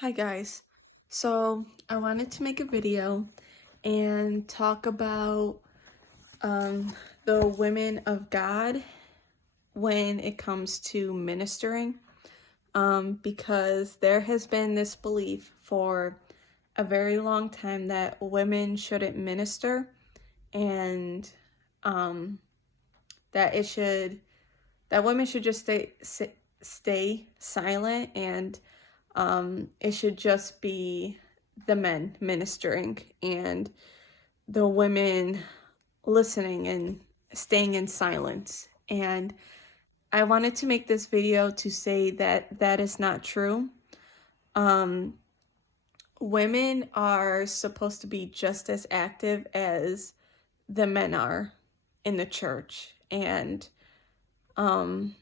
Hi guys. So I wanted to make a video and talk about um, the women of God when it comes to ministering, because there has been this belief for a very long time that women shouldn't minister, and um, that women should just stay silent, and it should just be the men ministering and the women listening and staying in silence. And I wanted to make this video to say that that is not true. Um, Women are supposed to be just as active as the men are in the church. And um,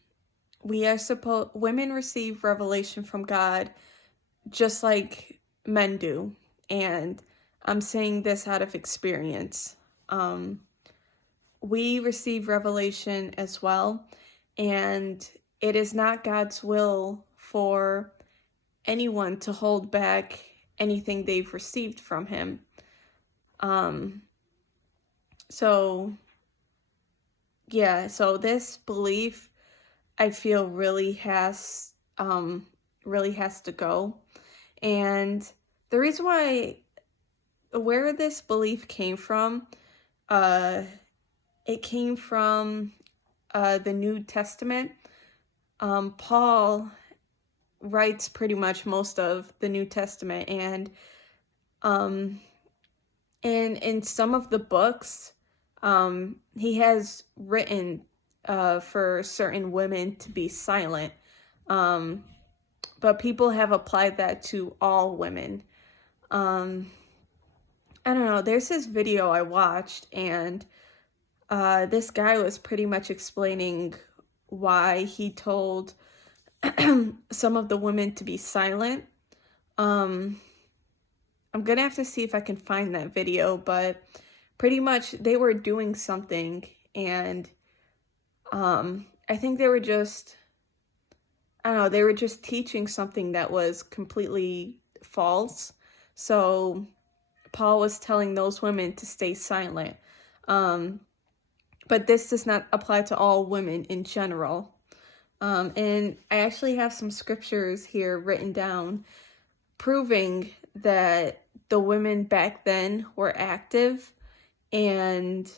women receive revelation from God just like men do. And I'm saying this out of experience. Um, we receive revelation as well, and it is not God's will for anyone to hold back anything they've received from Him. Um, so so this belief, I feel, really has to go. And the reason where this belief came from, uh, it came from the New Testament. Paul writes pretty much most of the New Testament, and in some of the books, he has written for certain women to be silent. But people have applied that to all women. I don't know, there's this video I watched, and this guy was pretty much explaining why he told some of the women to be silent. I'm gonna have to see if I can find that video, but pretty much they were doing something, and I think they were just, I don't know, they were just teaching something that was completely false. So Paul was telling those women to stay silent. But this does not apply to all women in general. And I actually have some scriptures here written down proving that the women back then were active, and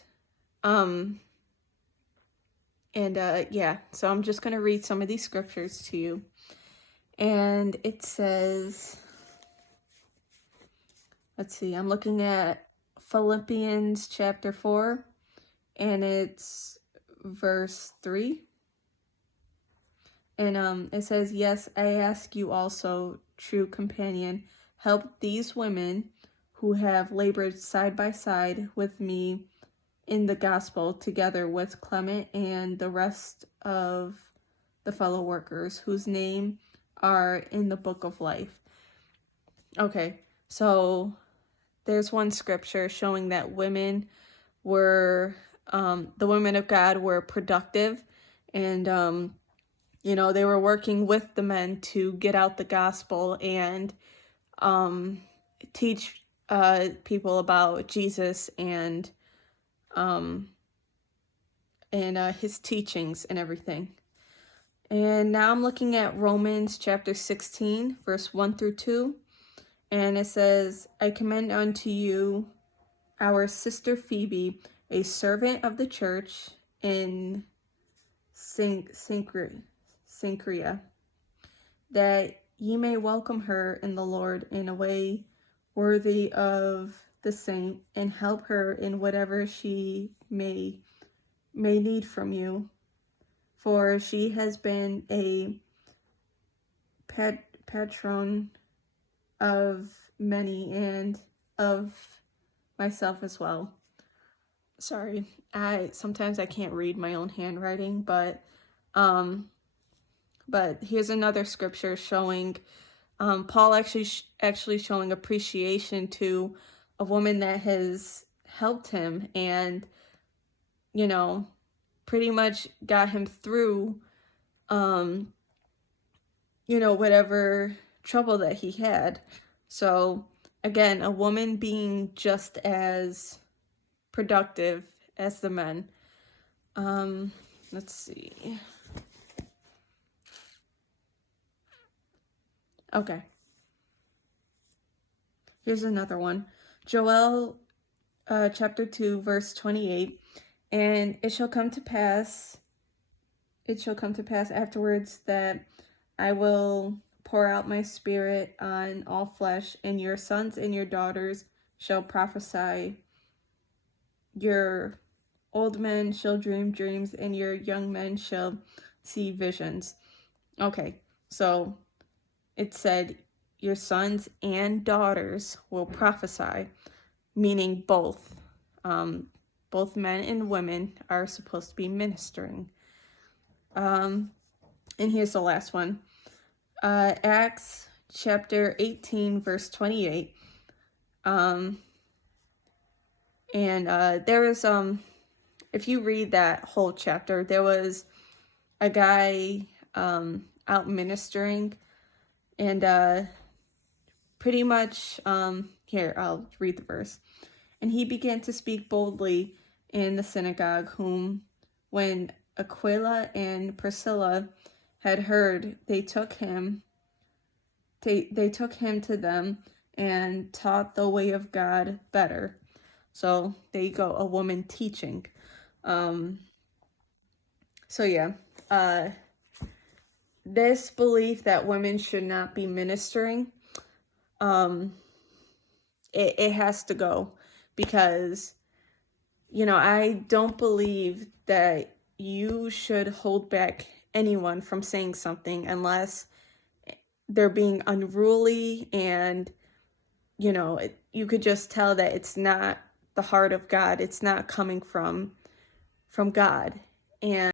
so I'm just going to read some of these scriptures to you. And it says, let's see, I'm looking at Philippians chapter 4, and it's verse 3. And it says, "Yes, I ask you also, true companion, help these women who have labored side by side with me in the gospel, together with Clement and the rest of the fellow workers whose name are in the book of life." Okay, so there's one scripture showing that women were, the women of God were productive, and they were working with the men to get out the gospel and teach people about Jesus and his teachings and everything. And now I'm looking at Romans chapter 16, verse 1 through 2. And it says, "I commend unto you our sister Phoebe, a servant of the church in Synchrea, that ye may welcome her in the Lord in a way worthy of the saint, and help her in whatever she may need from you. For she has been a patron of many, and of myself as well." Sorry, sometimes I can't read my own handwriting, but here's another scripture showing Paul actually showing appreciation to a woman that has helped him, and pretty much got him through whatever trouble that he had. So again, a woman being just as productive as the men. Let's see. Okay. Here's another one. Joel chapter 2, verse 28. And it shall come to pass afterwards that I will pour out my spirit on all flesh, and your sons and your daughters shall prophesy. Your old men shall dream dreams, and your young men shall see visions. Okay, so it said your sons and daughters will prophesy, meaning both. Both men and women are supposed to be ministering. And here's the last one. Acts chapter 18, verse 28. And there was, if you read that whole chapter, there was a guy out ministering, and pretty much, here, I'll read the verse. And he began to speak boldly in the synagogue, whom, when Aquila and Priscilla had heard, they took him to them and taught the way of God better. So there you go, a woman teaching. So yeah, this belief that women should not be ministering, it has to go, because, I don't believe that you should hold back anyone from saying something unless they're being unruly, and, you could just tell that it's not the heart of God. It's not coming from God. And